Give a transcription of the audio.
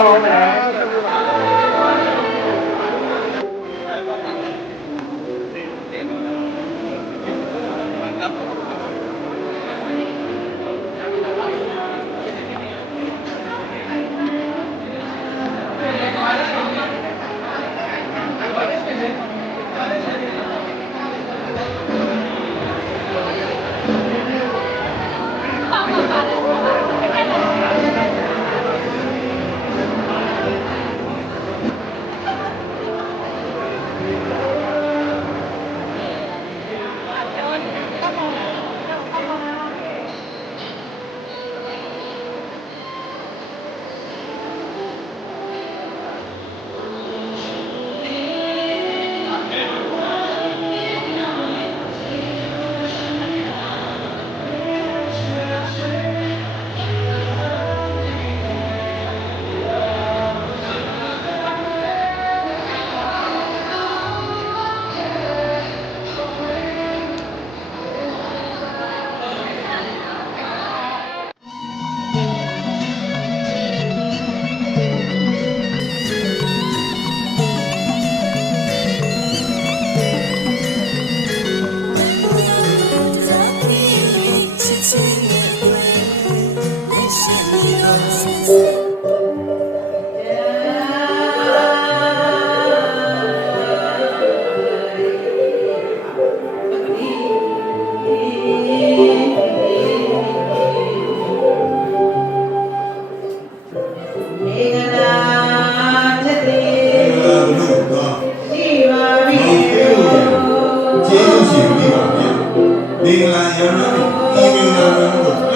Shalom. 내가 여러분 이명나라는 것